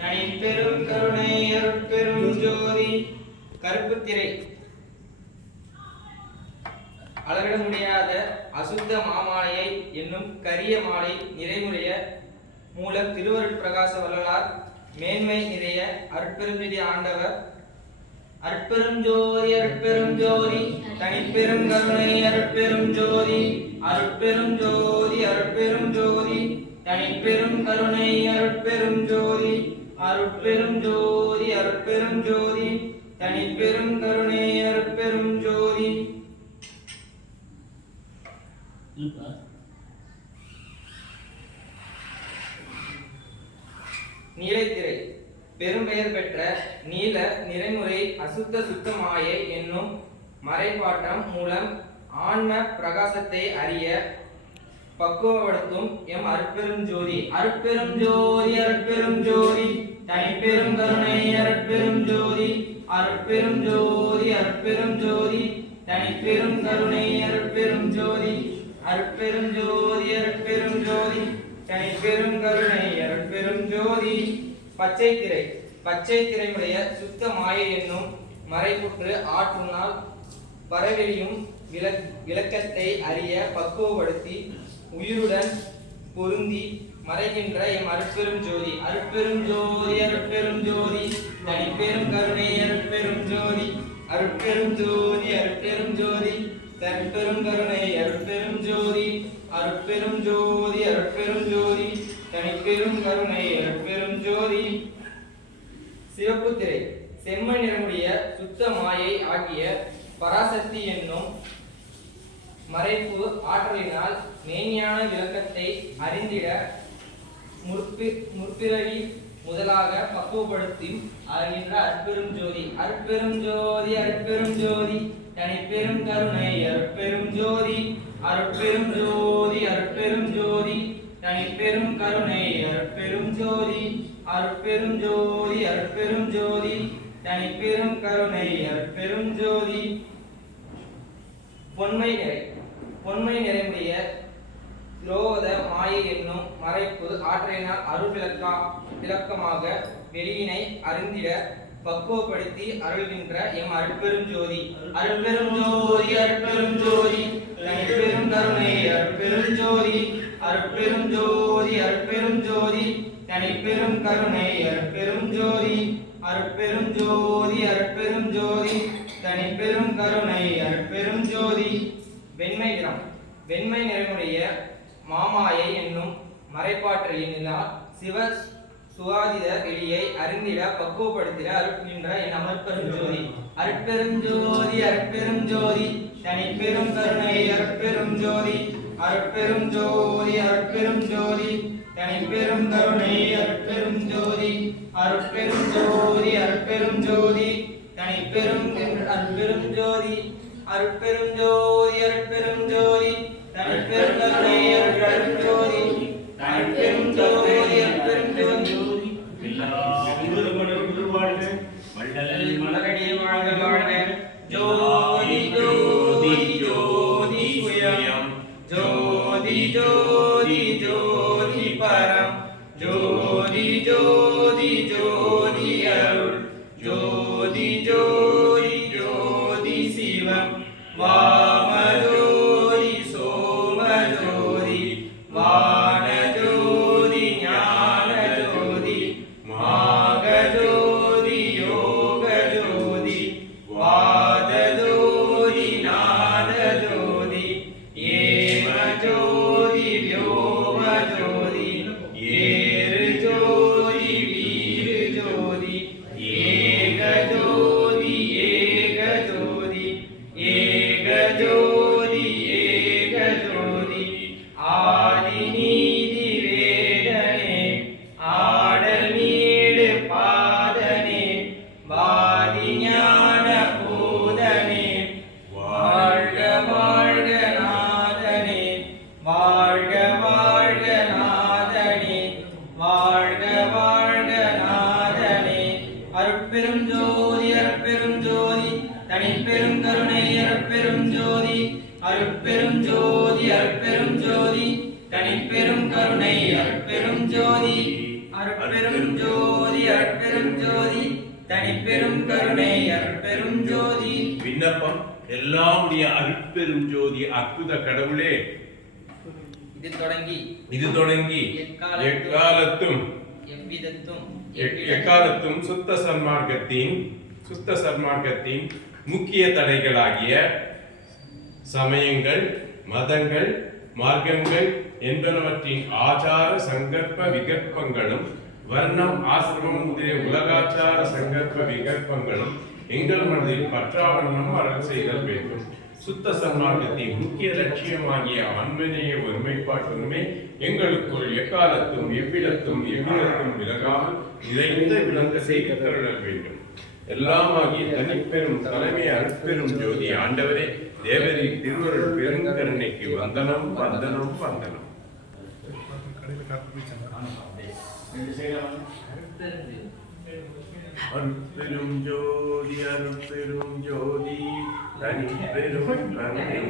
தனிப்பெரும் கருணை அருட்பெரும் ஜோதி. கருப்புத்திரை அளவிட முடியாத அசுத்த மாமாலையை என்னும் கரிய மாலை நிறைமுறைய மூலம் திருவருட் பிரகாச வள்ளலார் மேன்மை நிறைய அருட்பெருஞ்சோதி ஆண்டவர் அருட்பெரும் ஜோதி அருட்பெரும் ஜோதி தனிப்பெரும் கருணை அருட்பெரும் ஜோதி அருட்பெரும் ஜோதி அருட்பெரும் ஜோதி தனிப்பெரும் கருணை அருட்பெரும் ஜோதி அருட்பெரும் ஜோதி அருட்பெரும் ஜோதி தனிப்பெரும் கருணை அருட்பெரும் ஜோதி. நீலைத்திரை பெரும்பெயர் பெற்ற நீல நிறைமுறை அசுத்த சுத்த மாயை என்னும் மறைப்பாட்டம் மூலம் ஆன்ம பிரகாசத்தை அறிய பக்குவப்படுத்தும் எம் அருட்பெரும் ஜோதி. அருட்பெரும் ஜோதி அருட்பெரும் ஜோதி தனிப்பெரும் கருணை அருட்பெரும் ஜோதி அருட்பெரும் ஜோதி அருட்பெரும் ஜோதி தனிப்பெரும் கருணை அருட்பெரும் ஜோதி அருட்பெரும் ஜோதி அருட்பெரும் ஜோதி தனிப்பெரும் கருணை அருட்பெரும் ஜோதி. பச்சை திரை பச்சை திரைமுடைய சுத்த மாயை என்னும் மறைப்புற்று ஆற்றுனால் பரவெளியும் விளக்கத்தை அறிய பக்குவப்படுத்தி உயிருடன் பொருந்தி மறைகின்ற எம் அருட்பெரும் ஜோதி. அருட்பெரும் ஜோதி அருட்பெரும் ஜோதி தனிப்பெரும் கருணை அருட்பெரும் ஜோதி அருட்பெரும் ஜோதி அருட்பெரும் ஜோதி தனிப்பெரும் கருணை அருட்பெரும் ஜோதி அருட்பெரும் ஜோதி அருட்பெரும் ஜோதி தனிப்பெரும் கருணை அருட்பெரும் ஜோதி. சிவப்பு திரை செம்மண் நிறமுடைய சுத்த மாயை ஆகிய பராசக்தி என்னும் மறைப்பு ஆற்றலினால் மெய்ஞான விளக்கத்தை அறிந்திட முற்பிறவி முதலாக பக்குவப்படுத்தி அறிகின்ற அருட்பெரும் ஜோதி. அருட்பெரும் ஜோதி அருட்பெரும் ஜோதி தனிப்பெரும் கருணை அருட்பெரும் ஜோதி அருட்பெரும் ஜோதி அருட்பெரும் ஜோதி தனிப்பெரும் கருணை அருட்பெரும் ஜோதி அருட்பெரும் ஜோதி அருட்பெரும் ஜோதி தனிப்பெரும் கருணை அருட்பெரும் ஜோதி. பொன்மை நிறைமுடைய லோகத மாயை என்னும் மறைப்பு ஆற்றினால் அருள் விளக்கமாக வெளியினை அறிந்திட பக்குவப்படுத்தி அருள்கின்ற எம் அருட்பெரும் ஜோதி. அருட்பெரும் ஜோதி அருட்பெரும் ஜோதி தனிப்பெரும் கருணை அருட்பெரும் ஜோதி அருட்பெரும் ஜோதி அருட்பெரும் ஜோதி தனிப்பெரும் கருணை அருட்பெரும் ஜோதி அருட்பெரும் ஜோதி அருட்பெரும் ஜோதி தனிப்பெரும் கருணை அருட்பெரும் ஜோதி. வெண்மை நிறமுடைய மாமாயை என்னும் மறைப்பாற்றலினால் சிவ சுகாதித வெளியை அறிந்திட பக்குவப்படுத்திட அருட்கின்ற என் அமர்பெரும் ஜோதி. அருட்பெரும் ஜோதி அருட்பெரும் ஜோதி தனிப்பெரும் கருணை அருட்பெரும் ஜோதி அருட்பெரும் ஜோதி அருட்பெரும் ஜோதி தனிப்பெரும் கருணை அருட்பெரும் ஜோதி அருட்பெரும் ஜோதி அருட்பெரும் ஜோதி தனிப்பெரும் அருட்பெரும் ஜோதி அருட்பெரும் ஜோதி அருட்பெரும் ஜோதி தனிப்பெரும் கருணை அருட்பெரும் ஜோதி அருட்பெரும் ஜோதி அருட்பெரும் ஜோதி. மலரடி வாழ்க வாழ்க ஜோதி ஜோதி ஜோதி சுயம் ஜோதி ஜோதி ஜோதி பரம் ஜோதி ஜோதி ஜோதி அருள் ஜோதி ஜோதி ஜோதி சிவம் வாமஜோதி சோமஜோதி வானஜோதி ஞானஜோதி மாகஜோதி யோகஜோதி வாதஜோதி நாதஜோதி ஏமஜோதி வியோமஜோதி ஏரு ஜோதி வீரு அருட்பெரும் ஜோதி தனிப்பெரும் கருணை அருட்பெரும் ஜோதி. விண்ணப்பம். எல்லாமுடைய அருட்பெரும் ஜோதி அற்புத கடவுளே, இது தொடங்கி எக்காலத்தும் சுத்த சன்மார்க்கத்தின் முக்கிய தடைகளாகிய சமயங்கள், மதங்கள், மார்க்கங்கள் என்பனவற்றின் ஆச்சார சங்கற்ப விகற்பங்களும் வர்ணம், ஆசிரமம் முதலிய உலகாச்சார சங்கற்ப விகற்பங்களும் எங்கள் மனதில் பற்றாவண்ணம் அருள் செய்தல் வேண்டும். சுத்த சன்மார்க்கத்தின் முக்கிய லட்சியமாகிய ஆன்மீக ஒருமைப்பாட்டுமே எங்களுக்குள் எக்காலத்தும் எவ்விடத்தும் விலகாமல் நிறைந்த விளங்க செய்து தருளல் வேண்டும். எல்லாமாகிய தனிப்பெரும் தலைமை அருட்பெரும் ஜோதி ஆண்டவரே, தேவரின் திருவருள் பெருங்கருணைக்கு வந்தனம் வந்தனம் வந்தனம். அருட்பெரும் ஜோதி தனிப்பெரும்